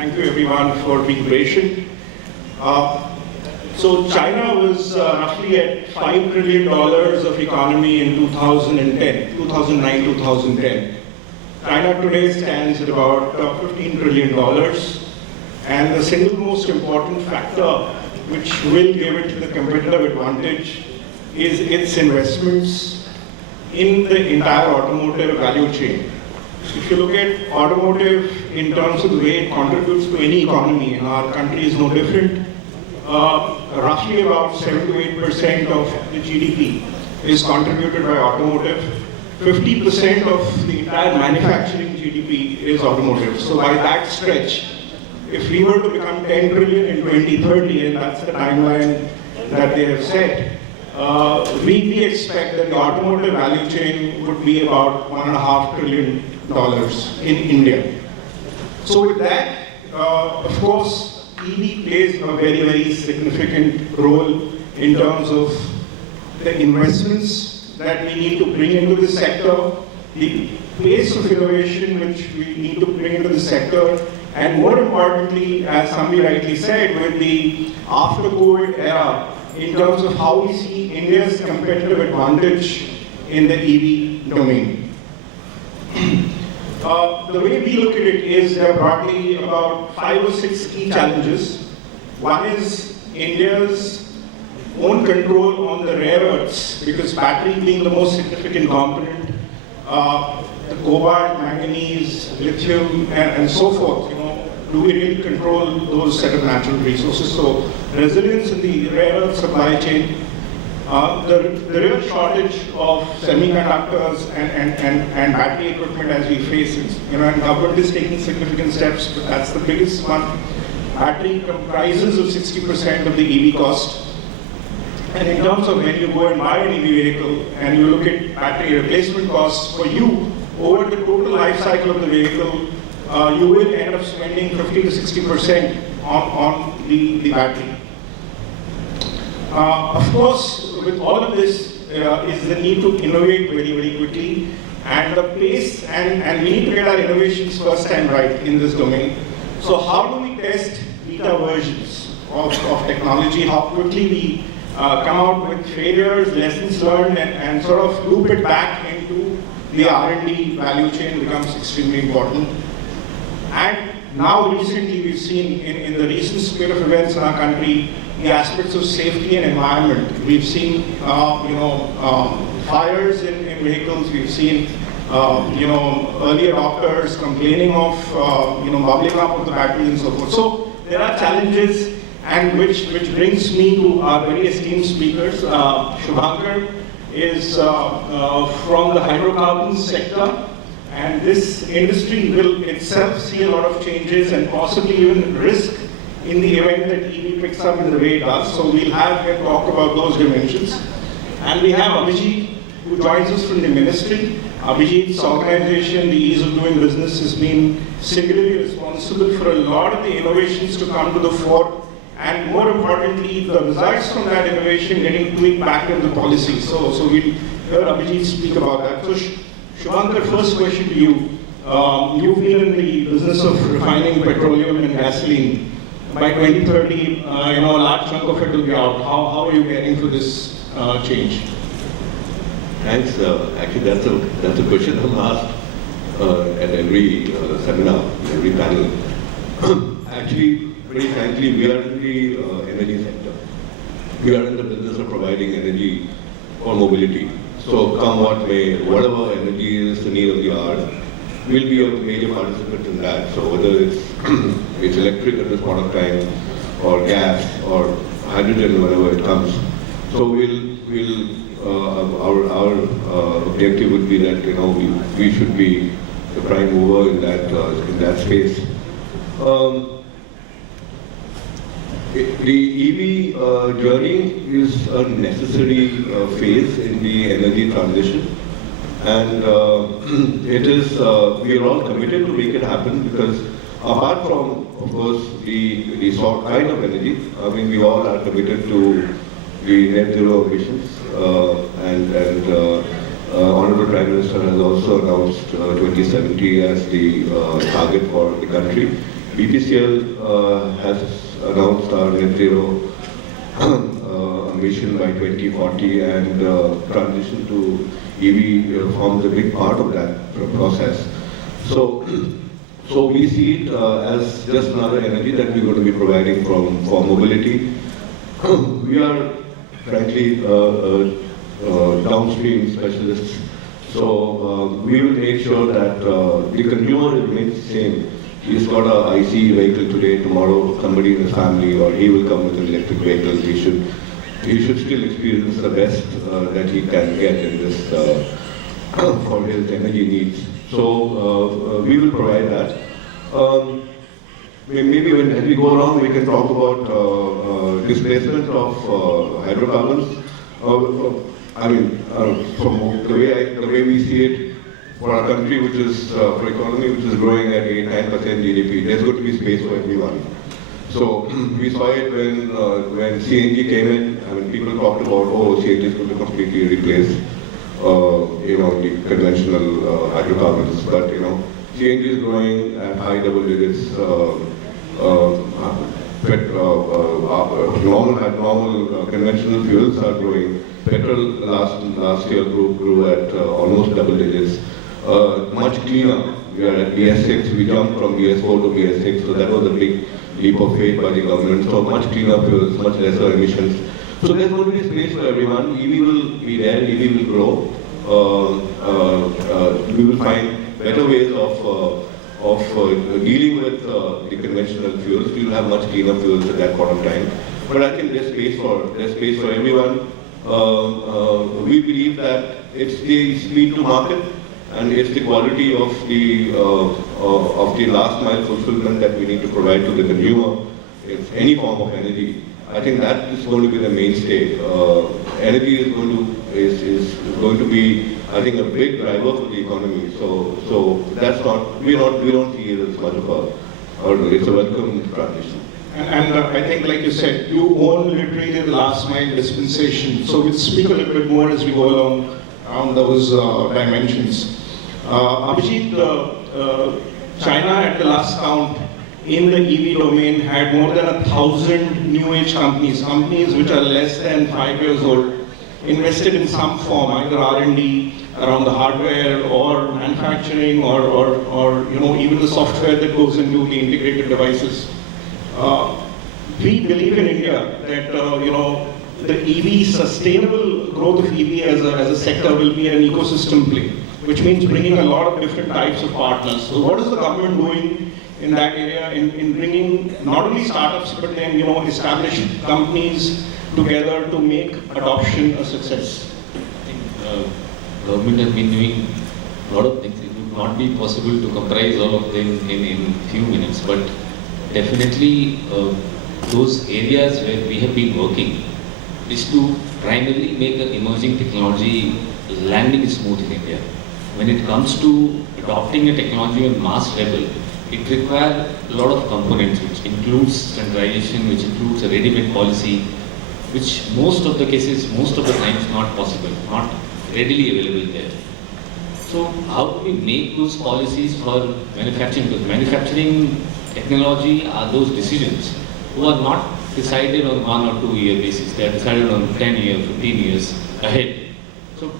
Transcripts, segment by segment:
thank you everyone for being patient. So China was roughly at $5 trillion of economy in 2009-2010. China today stands at about $15 trillion. And the single most important factor which will give it the competitive advantage is its investments in the entire automotive value chain. If you look at automotive in terms of the way it contributes to any economy, and our country is no different, roughly about 7 to 8% of the GDP is contributed by automotive. 50% of the entire manufacturing GDP is automotive. So by that stretch, if we were to become 10 trillion in 2030, and that's the timeline that they have set, we expect that the automotive value chain would be about $1.5 trillion in India. So with that, of course, EV plays a very, very significant role in terms of the investments that we need to bring into the sector, the pace of innovation which we need to bring into the sector, and more importantly, as somebody rightly said, with the after-COVID era, in terms of how we see India's competitive advantage in the EV domain. The way we look at it is there are broadly about 5 or 6 key challenges. One is India's own control on the rare earths, because battery being the most significant component, the cobalt, manganese, lithium, and so forth, do we really control those set of natural resources? So resilience in the rare earth supply chain, the real shortage of semiconductors and battery equipment as we face it, and government is taking significant steps, but that's the biggest one. Battery comprises of 60% of the EV cost. And in terms of when you go and buy an EV vehicle and you look at battery replacement costs for you over the total life cycle of the vehicle, you will end up spending 50 to 60% on the battery. Of course, with all of this is the need to innovate very, very quickly, and the pace, and we need to get our innovations first time right in this domain. So how do we test beta versions of technology? How quickly we come out with failures, lessons learned, and sort of loop it back into the R&D value chain becomes extremely important. And now recently we've seen in the recent spate of events in our country, the aspects of safety and environment. We've seen fires in vehicles, we've seen early adopters complaining of bubbling up of the batteries and so forth. So there are challenges, and which brings me to our very esteemed speakers. Subhankar is from the hydrocarbons sector, and this industry will itself see a lot of changes and possibly even risk in the event that EV picks up in the way it does. So we'll have him talk about those dimensions. And we have Abhijeet, who joins us from the ministry. Abhijeet's organization, the Ease of Doing Business, has been singularly responsible for a lot of the innovations to come to the fore, and more importantly, the results from that innovation getting tweaked back into the policy. So we'll hear Abhijeet speak about that. So Subhankar, first question to you. You've been in the business of refining petroleum and gasoline. By 2030, a large chunk of it will be out. How are you getting to this change? Thanks. Actually, that's a question I'm asked at every seminar, every panel. Actually, very frankly, we are in the energy sector. We are in the business of providing energy for mobility. So come what may, whatever energy is the need of the hour, we'll be a major participant in that. So whether it's electric at this point of time, or gas, or hydrogen, whenever it comes. So our objective would be that we should be the prime mover in that space. The EV journey is a necessary phase in the energy transition, and it is. We are all committed to make it happen, because apart from, of course, the sort kind of energy, I mean, we all are committed to the net zero emissions, and Honorable Prime Minister has also announced 2070 as the target for the country. BPCL has announced our net zero ambition by 2040, and transition to EV forms a big part of that process. So, so we see it as just another energy that we're going to be providing for mobility. We are frankly downstream specialists, so we will make sure that the consumer remains the same. He's got a ICE vehicle today, tomorrow somebody in his family or he will come with an electric vehicle. He should still experience the best that he can get in this for his energy needs. So we will provide that. Maybe as we go along, we can talk about displacement of hydrocarbons. I mean, from the way we see it, for our country, which is for economy which is growing at 8-9% GDP, there's going to be space for everyone. So we saw it when CNG came in. I mean, people talked about, oh, CNG is going to completely replace the conventional hydrocarbons, but CNG is growing at high double digits. Normal conventional fuels are growing. Petrol last year grew at almost double digits. Much cleaner. We are at BS6. We jumped from BS4 to BS6, so that was a big leap of faith by the government. So much cleaner fuels, much lesser emissions. So there's going to be space for everyone. EV will be there. EV will grow. We will find better ways of dealing with the conventional fuels. We will have much cleaner fuels at that point of time. But I think there's space for everyone. We believe that it's the speed to market and it's the quality of the last mile fulfillment that we need to provide to the consumer. It's any form of energy. I think that is going to be the mainstay. Energy is going to be, I think, a big driver for the economy. So that's not, we don't see it as much of a hurdle. It's a welcome transition. And I think, like you said, you own literally the last mile dispensation. So we'll speak a little bit more as we go along on those dimensions. Abhijeet, China at the last count in the EV domain had more than 1,000 new age companies which are less than 5 years old, invested in some form, either R&D around the hardware or manufacturing or even the software that goes into the integrated devices. We believe in India that the EV, sustainable growth of EV as a sector will be an ecosystem play, which means bringing a lot of different types of partners. So what is the government doing in that area in bringing not only startups but then established companies together to make adoption a success? I think government has been doing a lot of things. It would not be possible to comprise all of them in few minutes, but definitely those areas where we have been working is to primarily make an emerging technology landing smooth in India. When it comes to adopting a technology on mass level, it requires a lot of components, which includes standardization, which includes a ready-made policy, which most of the cases, most of the times not possible, not readily available there. So how do we make those policies for manufacturing? Because manufacturing technology are those decisions who are not decided on 1 or 2 year basis. They are decided on 10 years, 15 years ahead. So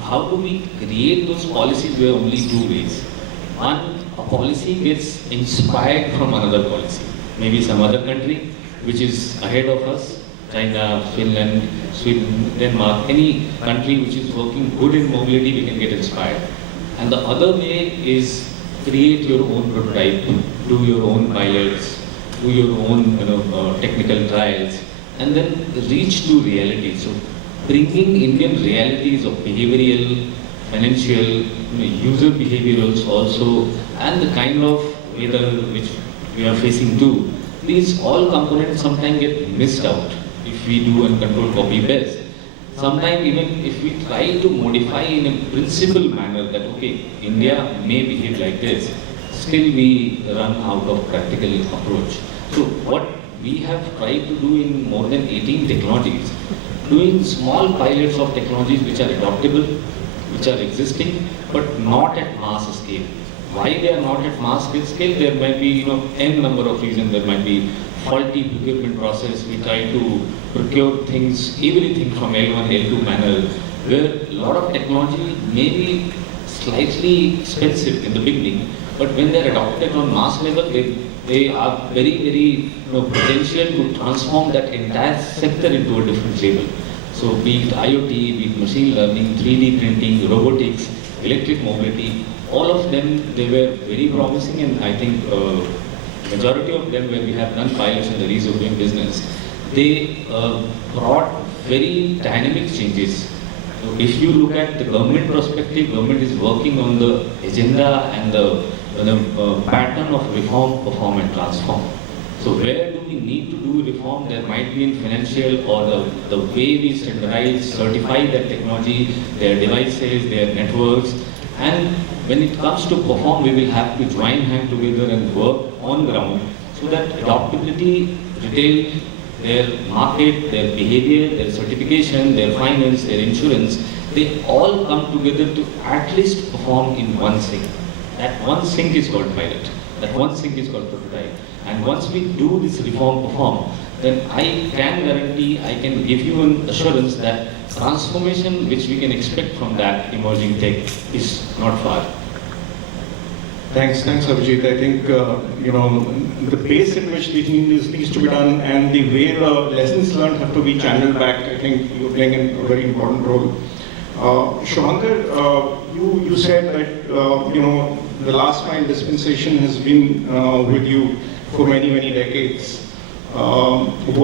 how do we create those policies? There are only two ways. One, a policy gets inspired from another policy. Maybe some other country which is ahead of us, China, Finland, Sweden, Denmark, any country which is working good in mobility, we can get inspired. And the other way is create your own prototype, do your own pilots, do your own technical trials, and then reach to reality. So bringing Indian realities of behavioral, financial, user behaviorals also, and the kind of weather which we are facing too. These all components sometimes get missed out if we do and control copy best. Sometimes even if we try to modify in a principled manner that okay, India may behave like this, still we run out of practical approach. So what we have tried to do in more than 18 technologies, doing small pilots of technologies which are adoptable, which are existing, but not at mass scale. why they are not at mass scale, there might be n number of reasons. There might be faulty procurement process. We try to procure things, everything from L1, L2 manner, where a lot of technology may be slightly expensive in the beginning, but when they are adopted on mass level, they are very, very potential to transform that entire sector into a different level. So be it IoT, be it machine learning, 3D printing, robotics, electric mobility, all of them, they were very promising, and I think majority of them, where we have done pilots and the ease of doing business, they brought very dynamic changes. So if you look at the government perspective, government is working on the agenda and the pattern of reform, perform and transform. So where do we need to do reform? There might be in financial or the way we standardize, certify that technology, their devices, their networks, and when it comes to perform, we will have to join hands together and work on ground so that adaptability, retail, their market, their behavior, their certification, their finance, their insurance, they all come together to at least perform in one sync. That one sync is called pilot. That one sync is called prototype. And once we do this reform perform, then I can guarantee, I can give you an assurance that transformation which we can expect from that emerging tech is not far. Thanks, Abhijeet. I think the pace at which this needs to be done and the way the lessons learned have to be channeled back. I think you're playing a very important role. Subhankar, you said that the last mile dispensation has been with you for many decades. What